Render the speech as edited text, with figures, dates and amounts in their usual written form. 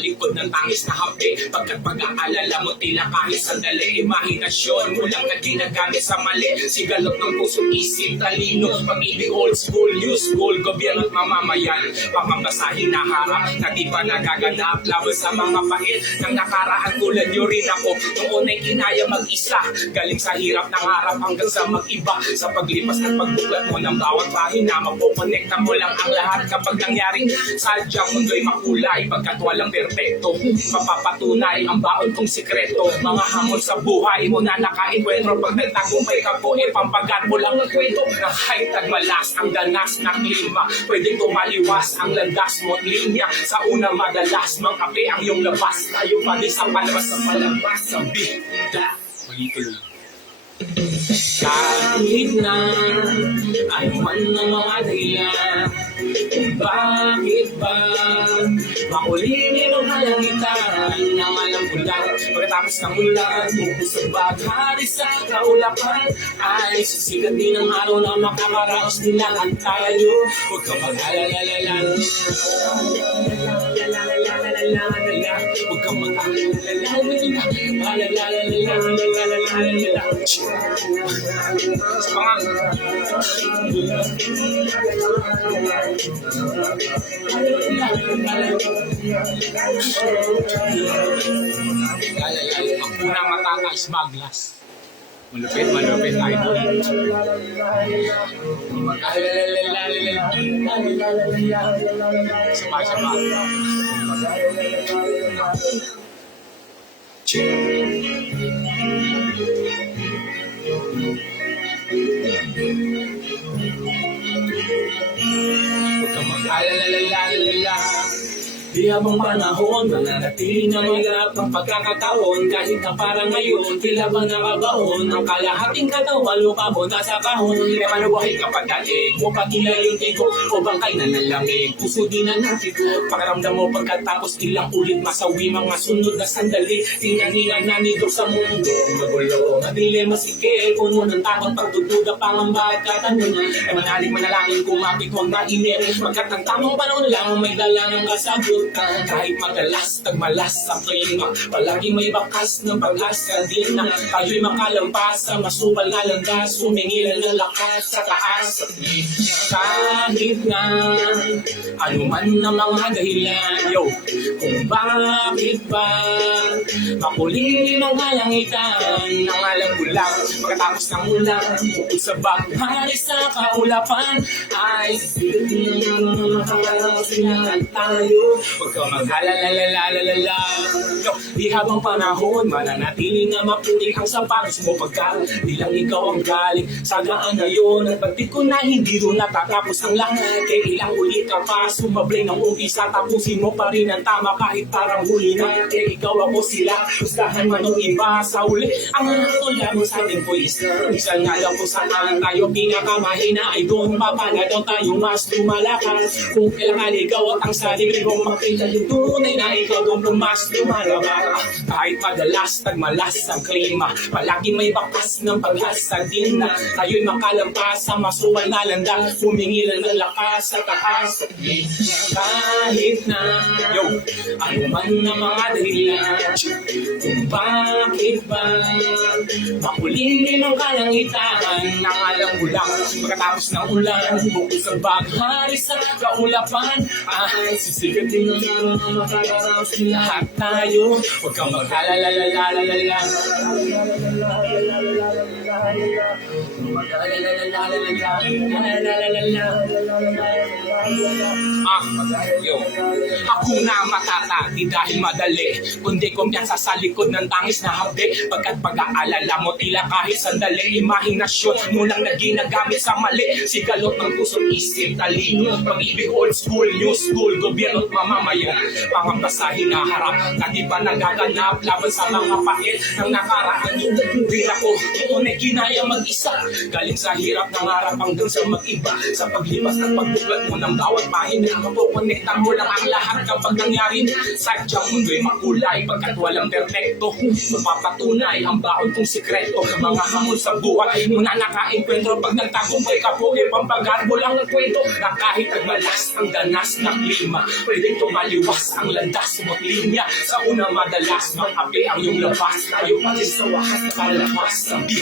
likod ng tangis na habi. Pagkat pag-aalala mo tila kahit sandali, imahinasyon mo lang na ginagamit sa mali. Sigalot ng puso, isip, talino, pag-ibig, old school, new school, gobyerno at mamamayan. Pamambasahin na harap na di pa nagaganap, laban sa mga pait ng nakaraan. Tulad nyo rin ako, noong una'y kinaya mag-isa, galing sa hirap ng harap hanggang sa mag-iba. Sa paglipas at pagbuklat mo ng bawat pahina, mapokonekta mo lang ang lahat kapag nangyari. Sadyang mundo'y makulay, pagkat walang perpekto, mapapatunay ang baon kong sikreto. Mga hamon sa buhay mo na nakainkwentro, pag nagtagumpay ka po, pampagat mo lang ang kwento. Na kahit tagmalas ang danas na klima, pwedeng tumaliwas ang landas mo at linya. Sa una madalas, mang-api ang iyong labas, tayo pa din sa palabas ng palabas sa bida. Magituloy. Kahit na ano man ang mga dahilan, kung bakit ba makulingin ang halangitan ng alam bulan. Pagkatapos ng ulan, bukod sa baghari sa kaulapan, ay sisigat din ang araw na makakaraos nila ang tayo. Huwag kang mag-alala. Huwag kang mag-alala. Sa mga ang unang matata is Maglas. Malupit idol. Sama-sama. Huwag kang mag-alala. Di habang panahon, mananatili na mahirap ang pagkakataon. Kahit na parang ngayon, tila ba nakabaon ang kalahating katawan, lupa mo nasa kahon. E manubuhay kapag daig mo patila yung tigo, o bangkay na nalamig, puso di na natin. Pakiramdam mo pagkatapos ilang ulit masawi, mga sunod na sandali, tinanginan na nito sa mundo. Magulo, madili, masikip, puno ng takot, pagdududa, pangamba at katanungan. E manalig manalangin, kumapit, huwag mainip, pagkat ang tamang panahon lang, may dala ng kasagot. Kahit madalas, tagmalas sa klima, palagi may bakas ng pag-asa. Di na tayo'y makalampas sa masupal na landas, sumingilan ng lakas sa taas. Kahit na ano man ang mga dahilan, kung bakit ba makulimlim ang halangitan ng alam bulang. Pagkatapos ng ulan, bukod sa baghari sa kaulapan, ay sisigatin ang mga tayo. Huwag kang mag-alala. Di habang panahon, mananatili na maputi ang sapatos mo pagka di lang ikaw ang galing sa gaan na yun. At ba't ko na hindi doon natatapos ang lahat? Kaya ilang ulit ka pa, sumablay ng umpisa, tapusin mo pa rin ang tama kahit parang huli na. Kaya ikaw ako sila, gustahan man yung iba sa uli. Ang tulad mo sa ating boys, minsan nga lang kung saan tayo pinakamahina, ay doon mapalagaw tayo mas lumalakas. Kung kailangan ikaw at ang sarili mong makita yung tunay na ikaw doon mas lumalabas. Kahit madalas, tagmalas ang klima, palagi may bakas ng pag-asa. Di na tayo'y makalampas sa masuwal na landas, humingilan ng lakas sa taas. Kahit na ano man ang mga dahilan, kung bakit ba makulimlim ang kalangitan ng alam bulang. Pagkatapos ng ulan, bukod sa baghari sa kaulapan, ay sisigatin ang makakaraos lahat tayo. Huwag kang mag-alala. Ako na matata, di dahil madali, kundi kumpiyansa sa likod ng tangis na habi. Pagkat pag-aalala mo tila kahit sandali, imahinasyon mo lang na ginagamit sa mali. Sigalot ng puso, isip, talino, pag-ibig, old school, new school, gobyerno at mamamayan. Pamambasahin na harap na di pa nagaganap, laban sa mga pait ng nakaraan. Rin ako, noon ay kinaya mag-isa, galing sa hirap ng harap hanggang sa mag-iba. Sa paglipas at pagbuklat mo ng bawat pahina, Mapukonekta mo lang ang lahat kapag nangyari. Sadyang mundo'y makulay pagkat walang perpekto. Mapapatunay ang baon kong sikreto. Mga hamon sa buhay muna nakainkwentro. Pag nagtagumpay ka po, pampagarbol ang nagkwento. Na kahit nagmalas ang danas ng klima, pwedeng tumaliwas ang landas mo't linya. Sa una madalas, mang api ang iyong labas. Tayo pa din sa wakas nakalabas. Sabi,